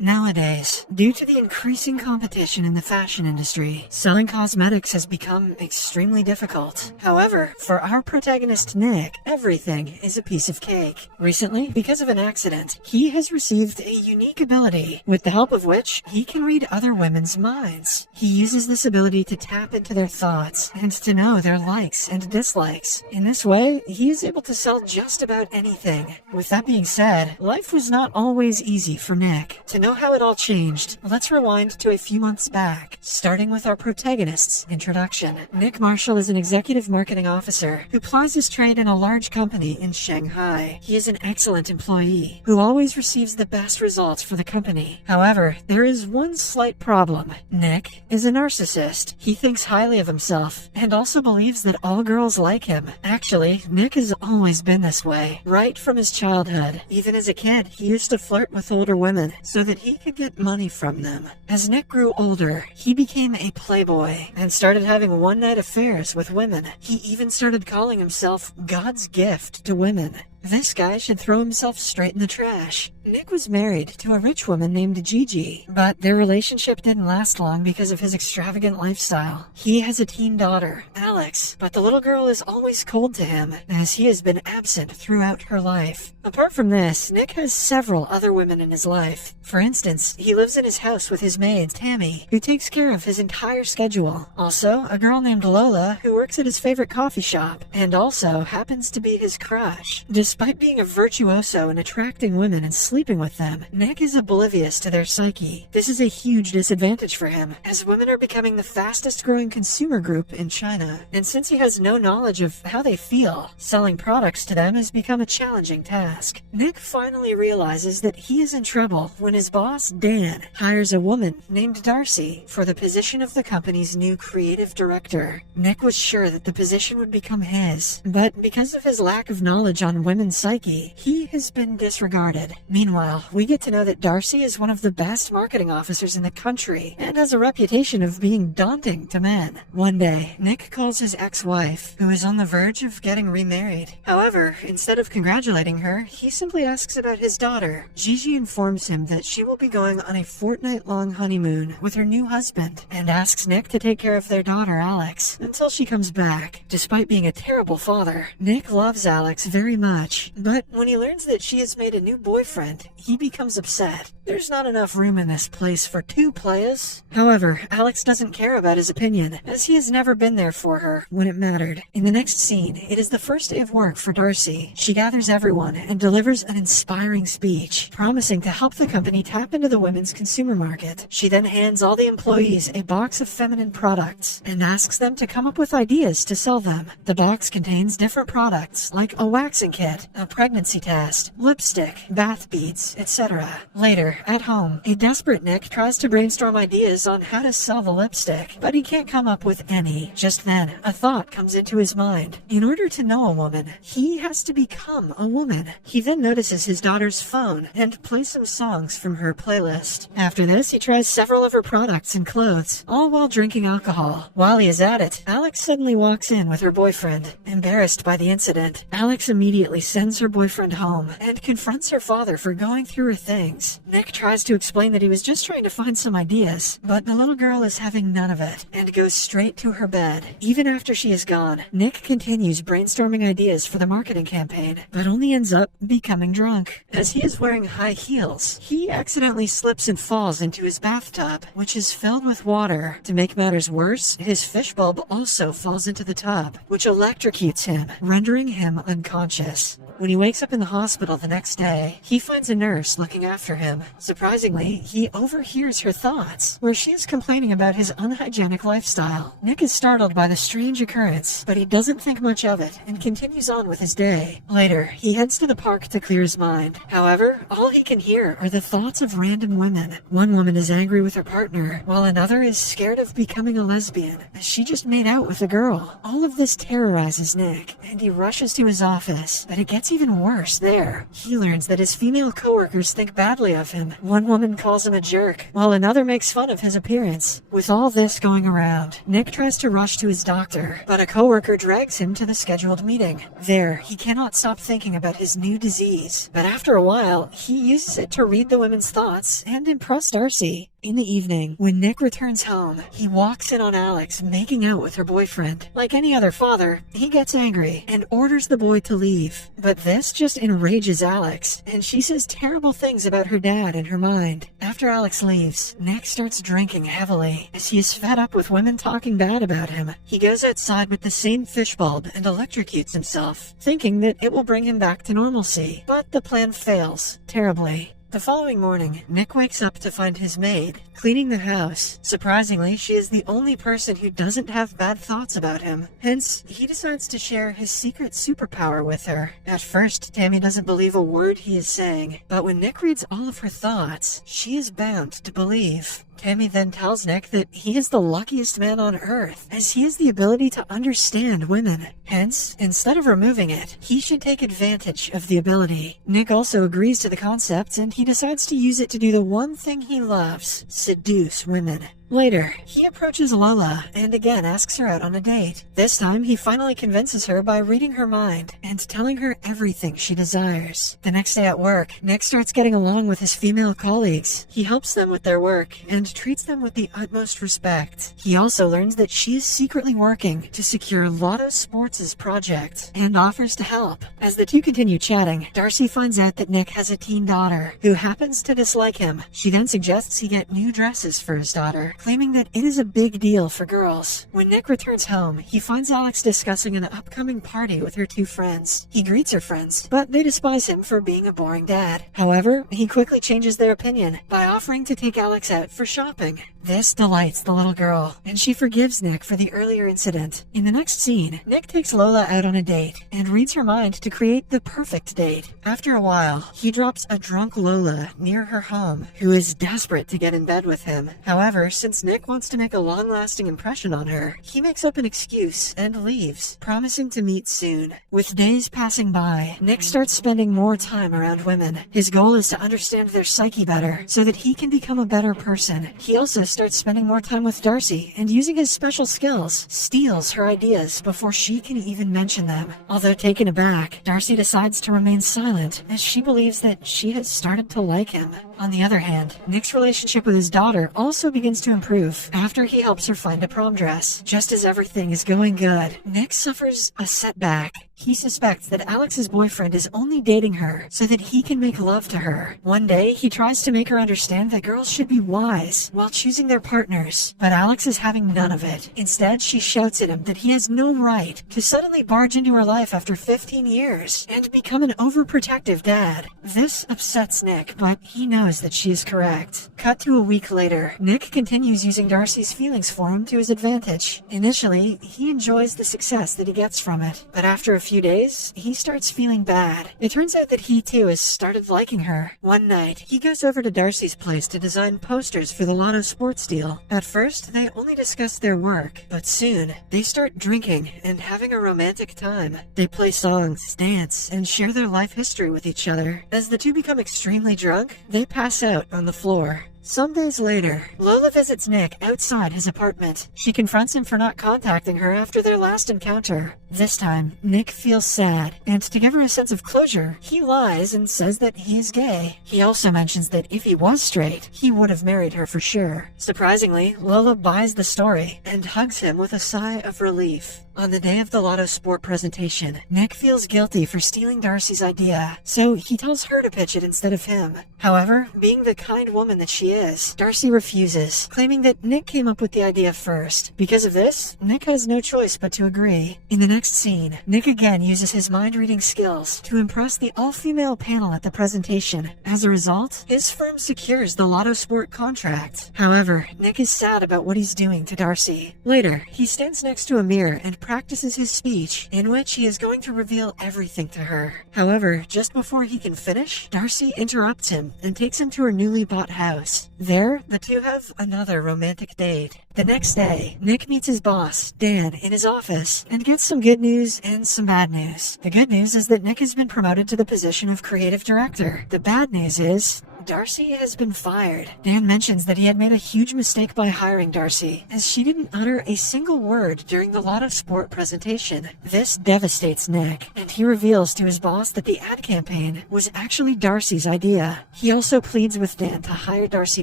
Nowadays, due to the increasing competition in the fashion industry, selling cosmetics has become extremely difficult. However, for our protagonist Nick, everything is a piece of cake. Recently, because of an accident, he has received a unique ability, with the help of which he can read other women's minds. He uses this ability to tap into their thoughts and to know their likes and dislikes. In this way, he is able to sell just about anything. With that being said, life was not always easy for Nick. To know how it all changed, let's rewind to a few months back, starting with our protagonist's introduction. Nick Marshall is an executive marketing officer who plies his trade in a large company in Shanghai. He is an excellent employee who always receives the best results for the company. However, there is one slight problem. Nick is a narcissist. He thinks highly of himself and also believes that all girls like him. Actually, Nick has always been this way, right from his childhood. Even as a kid, he used to flirt with older women so that he could get money from them. As Nick grew older, he became a playboy and started having one-night affairs with women. He even started calling himself God's gift to women. This guy should throw himself straight in the trash. Nick was married to a rich woman named Gigi, but their relationship didn't last long because of his extravagant lifestyle. He has a teen daughter, Alex, but the little girl is always cold to him, as he has been absent throughout her life. Apart from this, Nick has several other women in his life. For instance, he lives in his house with his maid, Tammy, who takes care of his entire schedule. Also, a girl named Lola, who works at his favorite coffee shop, and also happens to be his crush. Despite being a virtuoso in attracting women and sleeping with them, Nick is oblivious to their psyche. This is a huge disadvantage for him, as women are becoming the fastest growing consumer group in China. And since he has no knowledge of how they feel, selling products to them has become a challenging task. Nick finally realizes that he is in trouble when his boss, Dan, hires a woman named Darcy for the position of the company's new creative director. Nick was sure that the position would become his, but because of his lack of knowledge on women's psyche, he has been disregarded. Meanwhile, we get to know that Darcy is one of the best marketing officers in the country and has a reputation of being daunting to men. One day, Nick calls his ex-wife, who is on the verge of getting remarried. However, instead of congratulating her, he simply asks about his daughter. Gigi informs him that she will be going on a fortnight-long honeymoon with her new husband and asks Nick to take care of their daughter, Alex, until she comes back. Despite being a terrible father, Nick loves Alex very much, but when he learns that she has made a new boyfriend, he becomes upset. There's not enough room in this place for two players. However, Alex doesn't care about his opinion, as he has never been there for her when it mattered. In the next scene, it is the first day of work for Darcy. She gathers everyone and delivers an inspiring speech, promising to help the company tap into the women's consumer market. She then hands all the employees a box of feminine products and asks them to come up with ideas to sell them. The box contains different products, like a waxing kit, a pregnancy test, lipstick, bath beads, etc. Later, at home, a desperate Nick tries to brainstorm ideas on how to sell the lipstick, but he can't come up with any. Just then, a thought comes into his mind. In order to know a woman, he has to become a woman. He then notices his daughter's phone and plays some songs from her playlist. After this, he tries several of her products and clothes, all while drinking alcohol. While he is at it, Alex suddenly walks in with her boyfriend. Embarrassed by the incident, Alex immediately sends her boyfriend home and confronts her father for going through her things. Nick tries to explain that he was just trying to find some ideas, but the little girl is having none of it and goes straight to her bed. Even after she is gone, Nick continues brainstorming ideas for the marketing campaign, but only ends up becoming drunk. As he is wearing high heels, he accidentally slips and falls into his bathtub, which is filled with water. To make matters worse, his fish bulb also falls into the tub, which electrocutes him, rendering him unconscious. When he wakes up in the hospital the next day, he finds a nurse looking after him. Surprisingly, he overhears her thoughts, where she is complaining about his unhygienic lifestyle. Nick is startled by the strange occurrence, but he doesn't think much of it and continues on with his day. Later, he heads to the park to clear his mind. However, all he can hear are the thoughts of random women. One woman is angry with her partner, while another is scared of becoming a lesbian, as she just made out with a girl. All of this terrorizes Nick, and he rushes to his office, but it gets gets even worse there. He learns that his female coworkers think badly of him. One woman calls him a jerk, while another makes fun of his appearance. With all this going around, Nick tries to rush to his doctor, but a coworker drags him to the scheduled meeting. There, he cannot stop thinking about his new disease, but after a while, he uses it to read the women's thoughts and impress Darcy. In the evening, when Nick returns home, he walks in on Alex making out with her boyfriend. Like any other father, he gets angry and orders the boy to leave. But this just enrages Alex, and she says terrible things about her dad in her mind. After Alex leaves, Nick starts drinking heavily, as he is fed up with women talking bad about him. He goes outside with the same fishbulb and electrocutes himself, thinking that it will bring him back to normalcy. But the plan fails terribly. The following morning, Nick wakes up to find his maid cleaning the house. Surprisingly, she is the only person who doesn't have bad thoughts about him. Hence, he decides to share his secret superpower with her. At first, Tammy doesn't believe a word he is saying, but when Nick reads all of her thoughts, she is bound to believe. Tammy then tells Nick that he is the luckiest man on earth, as he has the ability to understand women. Hence, instead of removing it, he should take advantage of the ability. Nick also agrees to the concept, and he decides to use it to do the one thing he loves: seduce women. Later, he approaches Lola and again asks her out on a date. This time, he finally convinces her by reading her mind and telling her everything she desires. The next day at work, Nick starts getting along with his female colleagues. He helps them with their work and treats them with the utmost respect. He also learns that she is secretly working to secure Lotto Sports' project and offers to help. As the two continue chatting, Darcy finds out that Nick has a teen daughter who happens to dislike him. She then suggests he get new dresses for his daughter, claiming that it is a big deal for girls. When Nick returns home, he finds Alex discussing an upcoming party with her two friends. He greets her friends, but they despise him for being a boring dad. However, he quickly changes their opinion by offering to take Alex out for shopping. This delights the little girl, and she forgives Nick for the earlier incident. In the next scene, Nick takes Lola out on a date and reads her mind to create the perfect date. After a while, he drops a drunk Lola near her home, who is desperate to get in bed with him. However, since Nick wants to make a long-lasting impression on her, he makes up an excuse and leaves, promising to meet soon. With days passing by, Nick starts spending more time around women. His goal is to understand their psyche better, so that he can become a better person. He also starts spending more time with Darcy, and using his special skills, steals her ideas before she can even mention them. Although taken aback, Darcy decides to remain silent, as she believes that she has started to like him. On the other hand, Nick's relationship with his daughter also begins to improve after he helps her find a prom dress. Just as everything is going good, Nick suffers a setback. He suspects that Alex's boyfriend is only dating her so that he can make love to her. One day, he tries to make her understand that girls should be wise while choosing their partners, but Alex is having none of it. Instead, she shouts at him that he has no right to suddenly barge into her life after 15 years and become an overprotective dad. This upsets Nick, but he knows that she is correct. Cut to a week later, Nick continues using Darcy's feelings for him to his advantage. Initially, he enjoys the success that he gets from it, but after a few days, he starts feeling bad. It turns out that he too has started liking her. One night, he goes over to Darcy's place to design posters for the Lotto Sports deal. At first, they only discuss their work, but soon, they start drinking and having a romantic time. They play songs, dance, and share their life history with each other. As the two become extremely drunk, they pass out on the floor. Some days later, Lola visits Nick outside his apartment. She confronts him for not contacting her after their last encounter. This time, Nick feels sad, and to give her a sense of closure, he lies and says that he is gay. He also mentions that if he was straight, he would have married her for sure. Surprisingly, Lola buys the story and hugs him with a sigh of relief. On the day of the Lotto Sport presentation, Nick feels guilty for stealing Darcy's idea, so he tells her to pitch it instead of him. However, being the kind woman that she is, Darcy refuses, claiming that Nick came up with the idea first. Because of this, Nick has no choice but to agree. In the next scene, Nick again uses his mind-reading skills to impress the all-female panel at the presentation. As a result, his firm secures the Lotto Sport contract. However, Nick is sad about what he's doing to Darcy. Later, he stands next to a mirror and practices his speech, in which he is going to reveal everything to her. However, just before he can finish, Darcy interrupts him and takes him to her newly bought house. There, the two have another romantic date. The next day, Nick meets his boss, Dan, in his office and gets some good news and some bad news. The good news is that Nick has been promoted to the position of creative director. The bad news is Darcy has been fired. Dan mentions that he had made a huge mistake by hiring Darcy, as she didn't utter a single word during the Lotto Sport presentation. This devastates Nick, and he reveals to his boss that the ad campaign was actually Darcy's idea. He also pleads with Dan to hire Darcy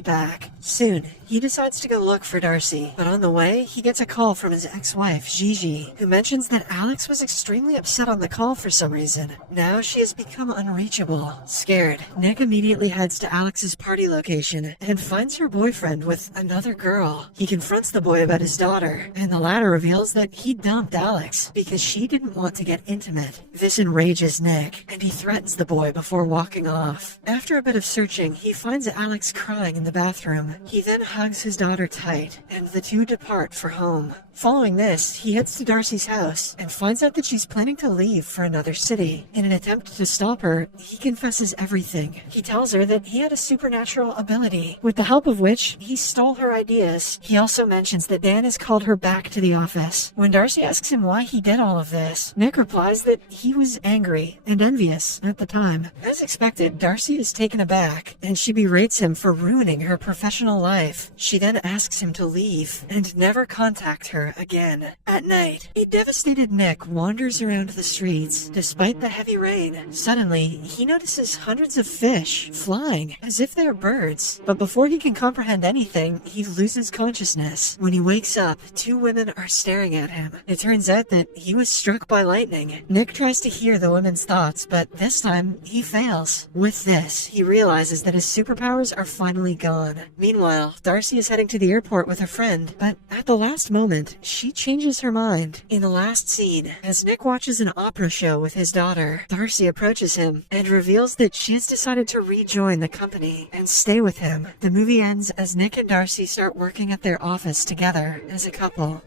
back. Soon, he decides to go look for Darcy, but on the way, he gets a call from his ex-wife, Gigi, who mentions that Alex was extremely upset on the call for some reason. Now she has become unreachable. Scared, Nick immediately heads to Alex's party location and finds her boyfriend with another girl. He confronts the boy about his daughter, and the latter reveals that he dumped Alex because she didn't want to get intimate. This enrages Nick, and he threatens the boy before walking off. After a bit of searching, he finds Alex crying in the bathroom. He then hugs his daughter tight, and the two depart for home. Following this, he heads to Darcy's house and finds out that she's planning to leave for another city. In an attempt to stop her, he confesses everything. He tells her that he had a supernatural ability, with the help of which he stole her ideas. He also mentions that Dan has called her back to the office. When Darcy asks him why he did all of this, Nick replies that he was angry and envious at the time. As expected, Darcy is taken aback, and she berates him for ruining her professional life. She then asks him to leave and never contact her again. At night, a devastated Nick wanders around the streets despite the heavy rain. Suddenly, he notices hundreds of fish flying as if they're birds. But before he can comprehend anything, he loses consciousness. When he wakes up, two women are staring at him. It turns out that he was struck by lightning. Nick tries to hear the women's thoughts, but this time he fails. With this, he realizes that his superpowers are finally gone. Meanwhile, Darcy is heading to the airport with a friend, but at the last moment, she changes her mind. In the last scene, as Nick watches an opera show with his daughter, Darcy approaches him and reveals that she has decided to rejoin the company and stay with him. The movie ends as Nick and Darcy start working at their office together as a couple.